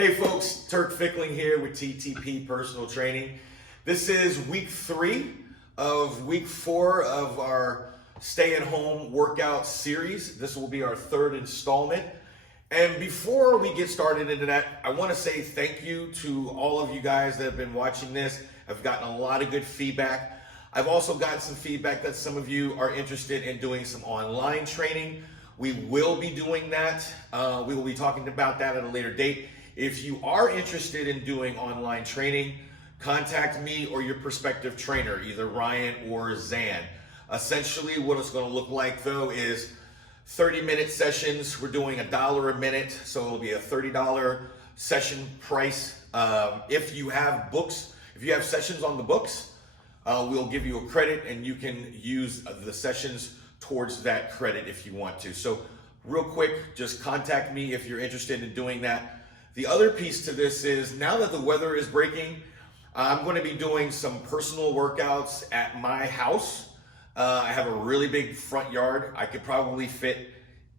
Hey folks, Turk Fickling here with TTP Personal Training. This is week 3 of week 4 of our stay-at-home workout series. This will be our 3rd installment. And before we get started into that, I want to say thank you to all of you guys that have been watching this. I've gotten a lot of good feedback. I've also gotten some feedback that some of you are interested in doing some online training. We will be doing that. We will be talking about that at a later date. If you are interested in doing online training, contact me or your prospective trainer, either Ryan or Zan. Essentially, what it's going to look like though is 30-minute sessions. We're doing $1 a minute, so it'll be a $30 session price. If you have books, if you have sessions on the books, we'll give you a credit and you can use the sessions towards that credit if you want to. So real quick, just contact me if you're interested in doing that. The other piece to this is now that the weather is breaking, I'm going to be doing some personal workouts at my house. I have a really big front yard. I could probably fit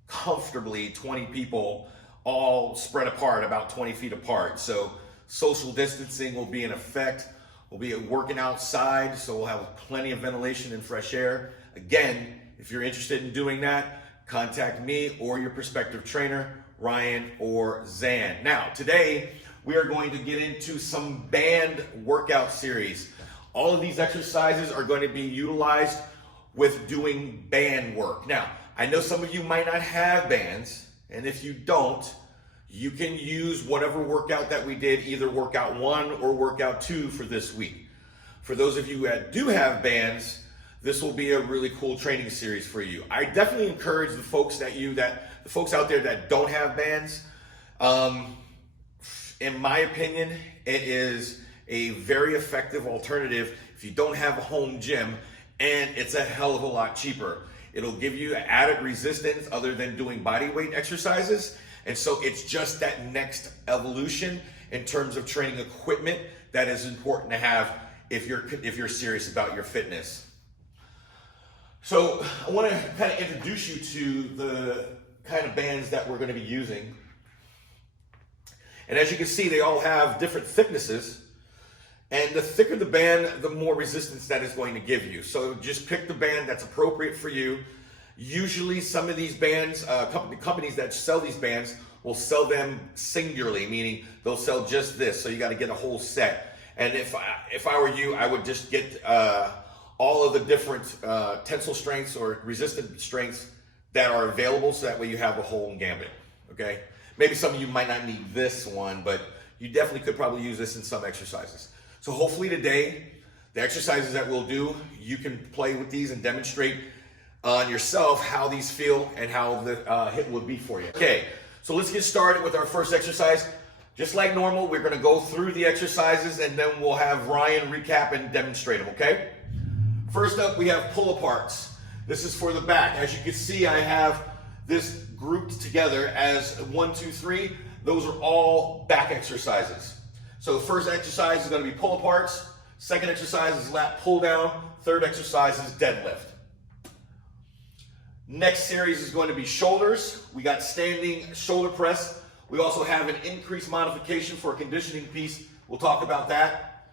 comfortably 20 people all spread apart, about 20 feet apart. So social distancing will be in effect. We'll be working outside, so we'll have plenty of ventilation and fresh air. Again, if you're interested in doing that, contact me or your prospective trainer, Ryan or Zan. Now, today we are going to get into some band workout series. All of these exercises are going to be utilized with doing band work. Now, I know some of you might not have bands, and if you don't, you can use whatever workout that we did, either workout 1 or workout 2 for this week. For those of you that do have bands, this will be a really cool training series for you. I definitely encourage the folks out there that don't have bands. In my opinion, it is a very effective alternative if you don't have a home gym, and it's a hell of a lot cheaper. It'll give you added resistance other than doing body weight exercises. And so it's just that next evolution in terms of training equipment that is important to have if you're serious about your fitness. So I want to kind of introduce you to the kind of bands that we're going to be using. And as you can see, they all have different thicknesses. And the thicker the band, the more resistance that is going to give you. So just pick the band that's appropriate for you. Usually some of these bands, companies that sell these bands will sell them singularly, meaning they'll sell just this. So you got to get a whole set. And if I were you, I would just get all of the different tensile strengths or resistance strengths that are available, so that way you have a whole gambit, okay? Maybe some of you might not need this one, but you definitely could probably use this in some exercises. So hopefully today, the exercises that we'll do, you can play with these and demonstrate on yourself how these feel and how the hit would be for you. Okay, so let's get started with our first exercise. Just like normal, we're gonna go through the exercises and then we'll have Ryan recap and demonstrate them, okay? First up, we have pull-aparts. This is for the back. As you can see, I have this grouped together as 1, 2, 3. Those are all back exercises. So the first exercise is going to be pull-aparts. Second exercise is lat pull-down. Third exercise is deadlift. Next series is going to be shoulders. We got standing shoulder press. We also have an increased modification for a conditioning piece. We'll talk about that.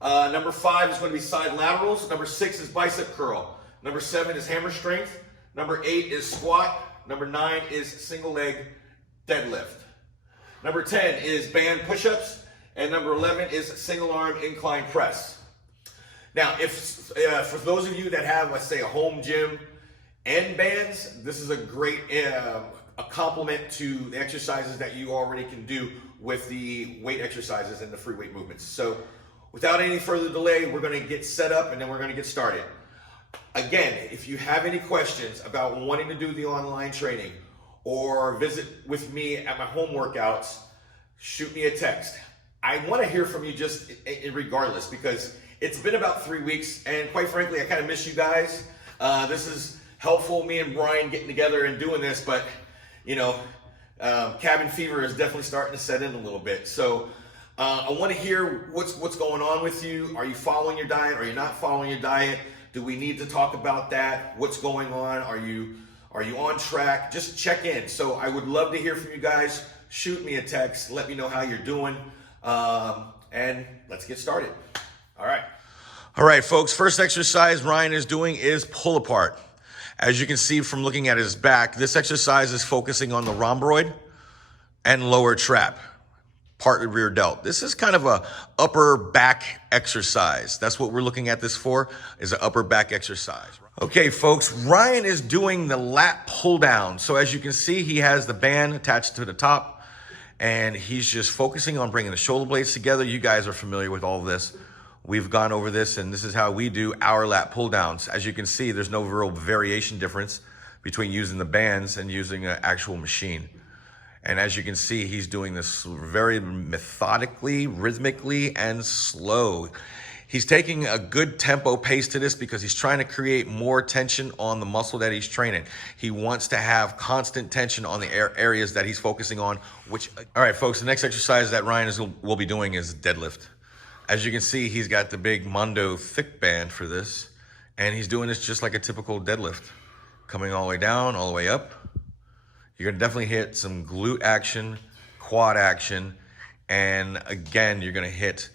Number 5 is going to be side laterals. Number 6 is bicep curl. Number 7 is hammer strength. Number 8 is squat. Number 9 is single leg deadlift. Number 10 is band push-ups. And number 11 is single arm incline press. Now, for those of you that have, let's say, a home gym and bands, this is a great a complement to the exercises that you already can do with the weight exercises and the free weight movements. So without any further delay, we're going to get set up and then we're going to get started. Again, if you have any questions about wanting to do the online training or visit with me at my home workouts, shoot me a text. I want to hear from you just regardless, because it's been about 3 weeks and quite frankly, I kind of miss you guys. This is helpful, me and Brian getting together and doing this, but you know, cabin fever is definitely starting to set in a little bit. So I want to hear what's going on with you. Are you following your diet? Are you not following your diet? Do we need to talk about that? What's going on? Are you on track? Just check in. So I would love to hear from you guys. shoot me a text. Let me know how you're doing. And let's get started. All right, folks. First exercise Ryan is doing is pull apart. As you can see from looking at his back, this exercise is focusing on the rhomboid and lower trap, partly rear delt. This is kind of a upper back exercise. That's what we're looking at this for, is an upper back exercise. Okay, folks, Ryan is doing the lat pull down. So as you can see, he has the band attached to the top, and he's just focusing on bringing the shoulder blades together. You guys are familiar with all of this. We've gone over this, and this is how we do our lat pull downs. As you can see, there's no real variation difference between using the bands and using an actual machine. And as you can see, he's doing this very methodically, rhythmically, and slow. He's taking a good tempo pace to this because he's trying to create more tension on the muscle that he's training. He wants to have constant tension on the areas that he's focusing on, all right, folks, the next exercise that Ryan will be doing is deadlift. As you can see, he's got the big Mondo thick band for this, and he's doing this just like a typical deadlift. Coming all the way down, all the way up. You're gonna definitely hit some glute action, quad action, and again, you're gonna hit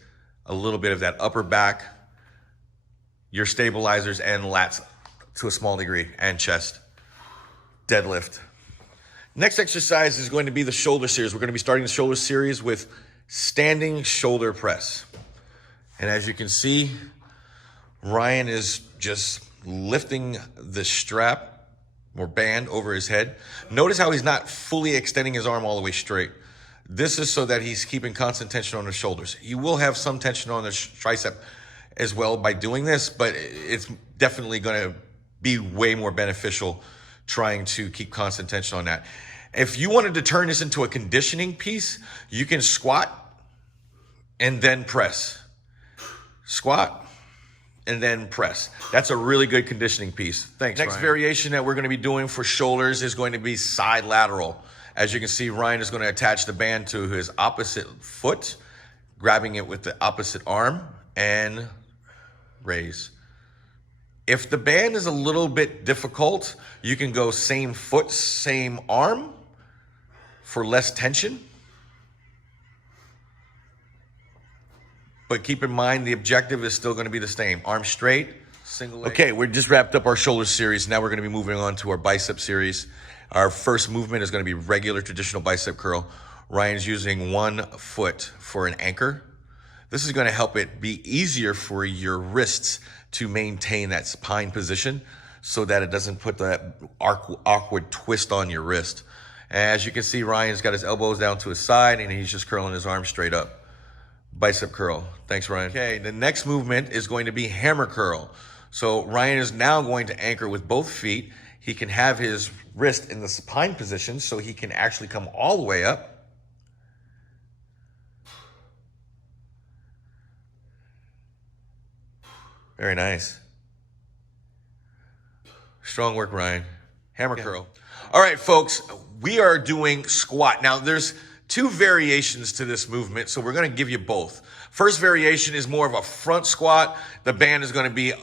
a little bit of that upper back, your stabilizers and lats to a small degree, and chest. Deadlift. Next exercise is going to be the shoulder series. We're gonna be starting the shoulder series with standing shoulder press. And as you can see, Ryan is just lifting the strap or band over his head. Notice how he's not fully extending his arm all the way straight. This is so that he's keeping constant tension on his shoulders. You will have some tension on the tricep as well by doing this, but it's definitely going to be way more beneficial trying to keep constant tension on that. If you wanted to turn this into a conditioning piece, you can squat and then press. Squat and then press. That's a really good conditioning piece. Thanks, Next Ryan. Variation that we're going to be doing for shoulders is going to be side lateral. As you can see, Ryan is going to attach the band to his opposite foot, grabbing it with the opposite arm and raise. If the band is a little bit difficult, you can go same foot, same arm for less tension. But keep in mind, the objective is still going to be the same. Arm straight, single leg. Okay, we just wrapped up our shoulder series. Now we're going to be moving on to our bicep series. Our first movement is going to be regular traditional bicep curl. Ryan's using one foot for an anchor. This is going to help it be easier for your wrists to maintain that supine position so that it doesn't put that awkward twist on your wrist. As you can see, Ryan's got his elbows down to his side and he's just curling his arms straight up. Bicep curl. Thanks, Ryan. Okay, the next movement is going to be hammer curl. So Ryan is now going to anchor with both feet. He can have his wrist in the supine position so he can actually come all the way up. Very nice. Strong work, Ryan. Hammer curl. All right, folks, we are doing squat. Now, there's two variations to this movement, so we're going to give you both. First variation is more of a front squat. The band is going to be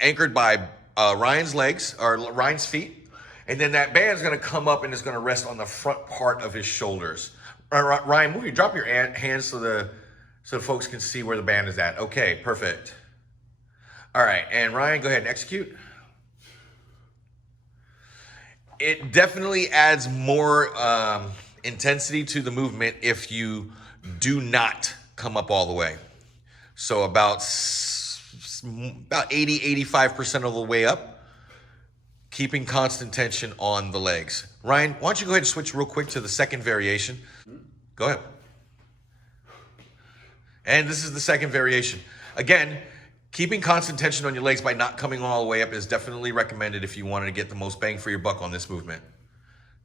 anchored by Ryan's legs, or Ryan's feet, and then that band is going to come up and it's going to rest on the front part of his shoulders. Ryan, drop your hands so folks can see where the band is at. Okay, perfect. All right, and Ryan, go ahead and execute. It definitely adds more intensity to the movement if you do not come up all the way. So about 80-85% of the way up, keeping constant tension on the legs. Ryan, why don't you go ahead and switch real quick to the second variation. Go ahead. And this is the second variation. Again, keeping constant tension on your legs by not coming all the way up is definitely recommended if you wanted to get the most bang for your buck on this movement.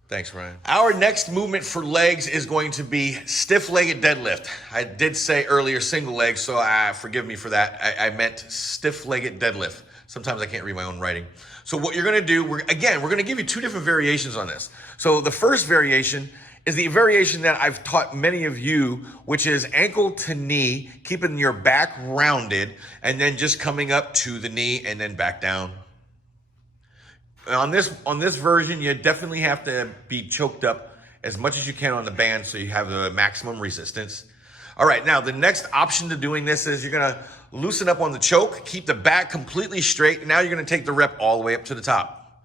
Thanks, Ryan. Our next movement for legs is going to be stiff-legged deadlift. I did say earlier single leg, so forgive me for that. I meant stiff-legged deadlift. Sometimes I can't read my own writing. So what you're going to do, we're going to give you two different variations on this. So the first variation is the variation that I've taught many of you, which is ankle to knee, keeping your back rounded, and then just coming up to the knee and then back down. On this version, you definitely have to be choked up as much as you can on the band so you have the maximum resistance. All right, now the next option to doing this is you're gonna loosen up on the choke, keep the back completely straight, and now you're gonna take the rep all the way up to the top.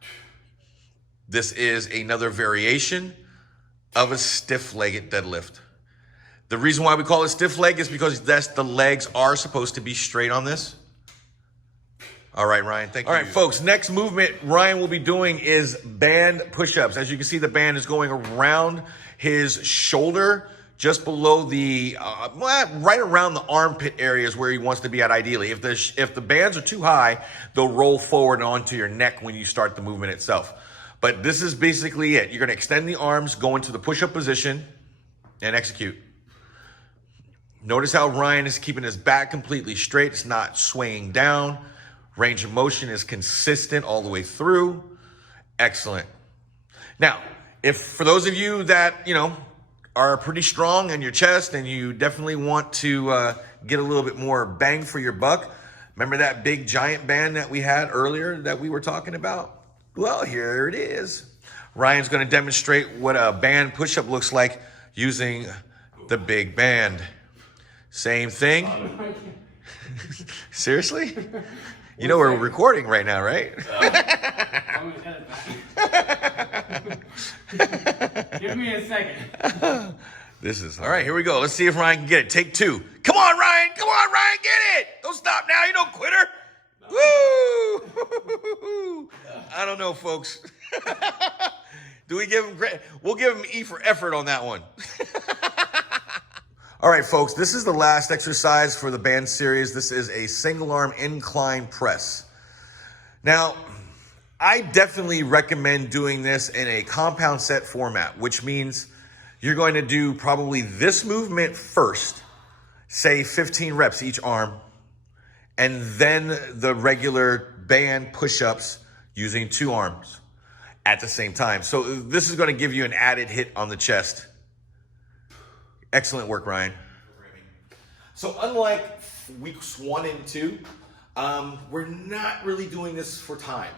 This is another variation of a stiff-legged deadlift. The reason why we call it stiff leg is because the legs are supposed to be straight on this. All right, Ryan, thank you. All right, folks, next movement Ryan will be doing is band push-ups. As you can see, the band is going around his shoulder, just below the, right around the armpit areas where he wants to be at ideally. If the bands are too high, they'll roll forward onto your neck when you start the movement itself. But this is basically it. You're gonna extend the arms, go into the push-up position, and execute. Notice how Ryan is keeping his back completely straight. It's not swaying down. Range of motion is consistent all the way through. Excellent. Now, if for those of you that, are pretty strong in your chest and you definitely want to get a little bit more bang for your buck, remember that big giant band that we had earlier that we were talking about? Well, here it is. Ryan's going to demonstrate what a band push-up looks like using the big band. Same thing. Seriously? You know we're recording right now, right? Give me a second. This is all right. Here we go. Let's see if Ryan can get it. Take two. Come on, Ryan. Come on, Ryan. Get it. Don't stop now. You don't quitter. Woo! I don't know, folks. Do we give him credit? We'll give him E for effort on that one. All right, folks, this is the last exercise for the band series. This is a single arm incline press. Now, I definitely recommend doing this in a compound set format, which means you're going to do probably this movement first, say 15 reps each arm, and then the regular band push-ups using two arms at the same time. So this is going to give you an added hit on the chest. Excellent work, Ryan. So unlike weeks 1 and 2, we're not really doing this for time.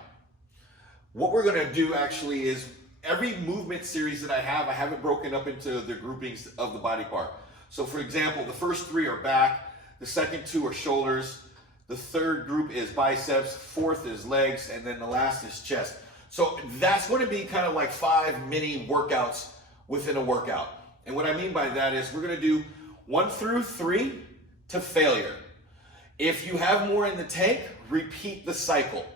What we're going to do actually is every movement series that I have it broken up into the groupings of the body part. So for example, the first 3 are back, the second 2 are shoulders, the third group is biceps, fourth is legs, and then the last is chest. So that's going to be kind of like 5 mini workouts within a workout. And what I mean by that is we're going to do 1 through 3 to failure. If you have more in the tank, repeat the cycle.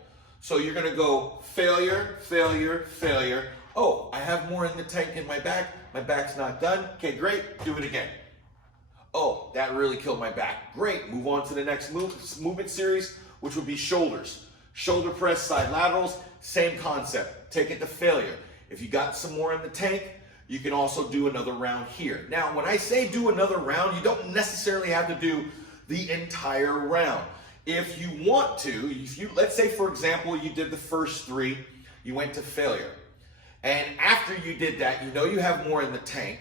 So you're going to go failure, failure, failure. Oh, I have more in the tank in my back. My back's not done. Okay, great. Do it again. Oh, that really killed my back. Great. Move on to the next movement series, which would be shoulders. Shoulder press, side laterals, same concept. Take it to failure. If you got some more in the tank, you can also do another round here. Now, when I say do another round, you don't necessarily have to do the entire round. If you want to, let's say, for example, you did the first 3, you went to failure. And after you did that, you have more in the tank,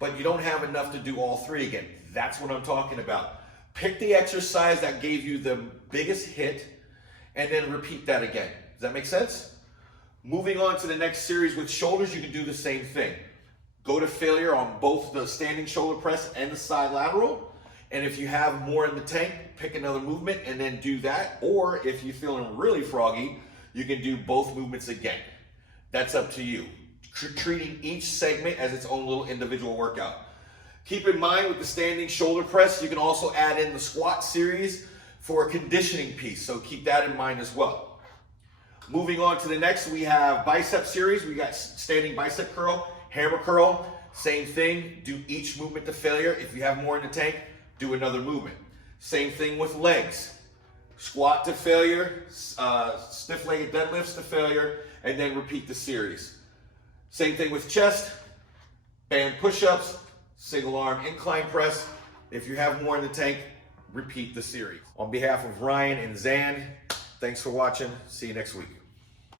but you don't have enough to do all 3 again. That's what I'm talking about. Pick the exercise that gave you the biggest hit and then repeat that again. Does that make sense? Moving on to the next series with shoulders, you can do the same thing. Go to failure on both the standing shoulder press and the side lateral. And if you have more in the tank, pick another movement and then do that. Or if you're feeling really froggy, you can do both movements again. That's up to you. Treating each segment as its own little individual workout. Keep in mind with the standing shoulder press, you can also add in the squat series for a conditioning piece. So keep that in mind as well. Moving on to the next, we have bicep series. We got standing bicep curl, hammer curl. Same thing, do each movement to failure. If you have more in the tank, do another movement. Same thing with legs. Squat to failure, stiff-legged deadlifts to failure, and then repeat the series. Same thing with chest, band push-ups, single arm incline press. If you have more in the tank, repeat the series. On behalf of Ryan and Zan, thanks for watching. See you next week.